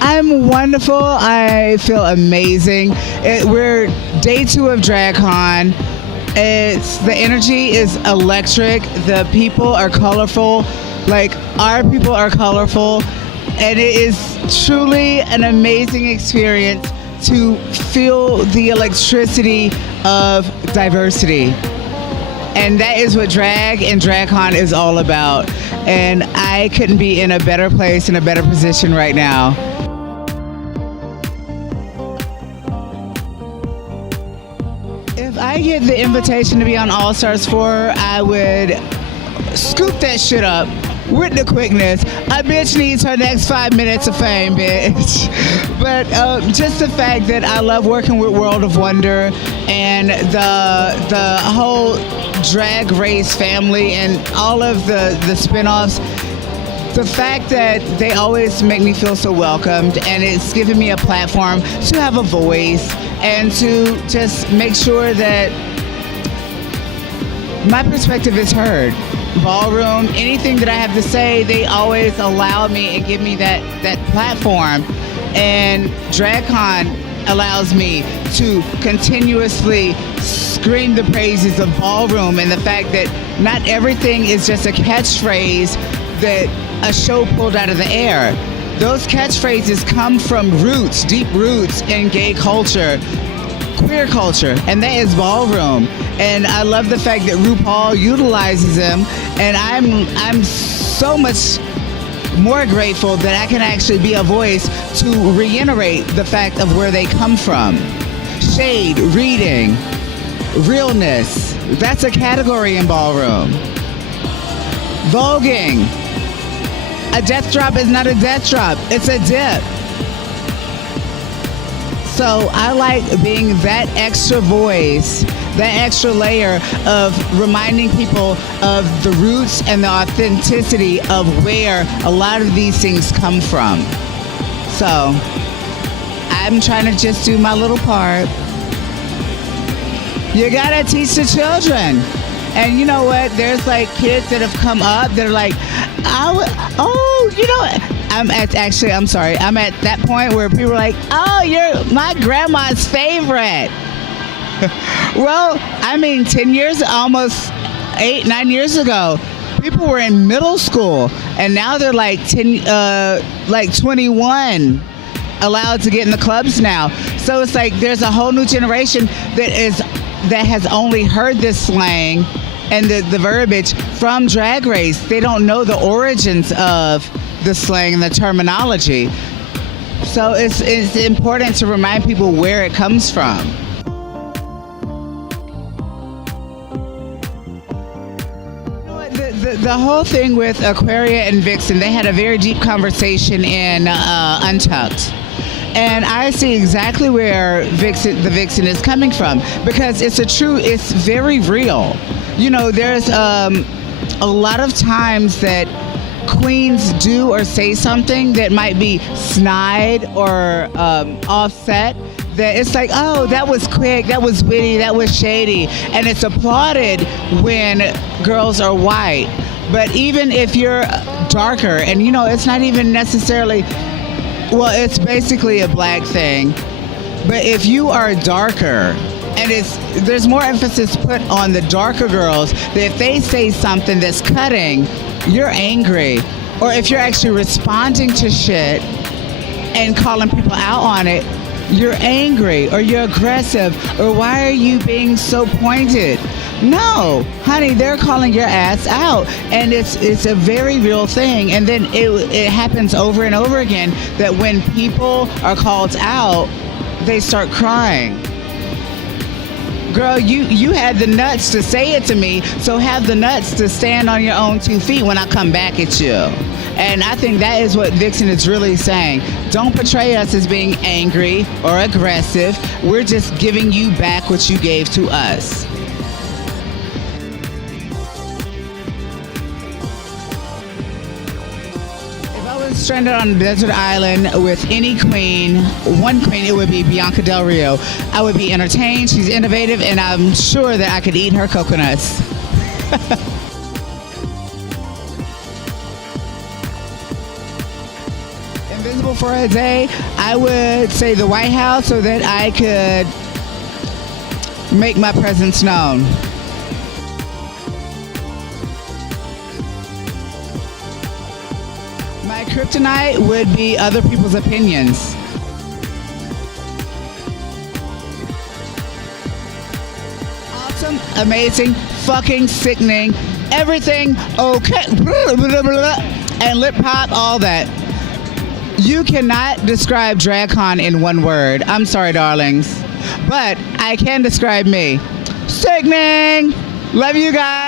I'm wonderful. I feel amazing. We're day 2 of DragCon. The energy is electric. The people are colorful. Like, our people are colorful. And it is truly an amazing experience to feel the electricity of diversity. And that is what drag and DragCon is all about. And I couldn't be in a better place, in a better position right now. If I get the invitation to be on All Stars 4, I would scoop that shit up with the quickness. A bitch needs her next 5 minutes of fame, bitch. But just the fact that I love working with World of Wonder and the whole drag race family and all of the spin-offs, the fact that they always make me feel so welcomed, and it's given me a platform to have a voice and to just make sure that my perspective is heard. Ballroom, anything that I have to say, they always allow me and give me that platform. And DragCon allows me to continuously scream the praises of Ballroom and the fact that not everything is just a catchphrase that a show pulled out of the air. Those catchphrases come from roots, deep roots in gay culture, queer culture, and that is Ballroom. And I love the fact that RuPaul utilizes them, and I'm so much more grateful that I can actually be a voice to reiterate the fact of where they come from. Shade, reading, realness, that's a category in Ballroom. Voguing, a death drop is not a death drop, it's a dip. So I like being that extra voice, that extra layer of reminding people of the roots and the authenticity of where a lot of these things come from. So I'm trying to just do my little part. You gotta teach the children. And you know what? There's like kids that have come up that are like, I'm at that point where people are like, oh, you're my grandma's favorite. Well, I mean, 10 years, almost 9 years ago, people were in middle school, and now they're like 21, allowed to get in the clubs now. So it's like there's a whole new generation that has only heard this slang and the verbiage from Drag Race. They don't know the origins of the slang and the terminology. So it's important to remind people where it comes from. The whole thing with Aquaria and Vixen, they had a very deep conversation in Untucked. And I see exactly where the Vixen is coming from, because it's very real. You know, there's a lot of times that queens do or say something that might be snide or offset, that it's like, oh, that was quick, that was witty, that was shady, and it's applauded when girls are white. But even if you're darker, and you know, it's not even necessarily, well, it's basically a black thing, but if you are darker, and there's more emphasis put on the darker girls, that if they say something that's cutting, you're angry. Or if you're actually responding to shit and calling people out on it, you're angry or you're aggressive, or why are you being so pointed? No, honey, they're calling your ass out, and it's a very real thing. And then it happens over and over again that when people are called out, they start crying. Girl, you had the nuts to say it to me, so have the nuts to stand on your own 2 feet when I come back at you. And I think that is what Vixen is really saying. Don't portray us as being angry or aggressive. We're just giving you back what you gave to us. If I was stranded on a desert island with any queen, one queen, it would be Bianca Del Rio. I would be entertained, she's innovative, and I'm sure that I could eat her coconuts. invisible for a day, I would say the White House so that I could make my presence known. My kryptonite would be other people's opinions. Awesome, amazing, fucking sickening, everything okay, and lip pop, all that. You cannot describe DragCon in one word. I'm sorry, darlings. But I can describe me. Sickening! Love you guys.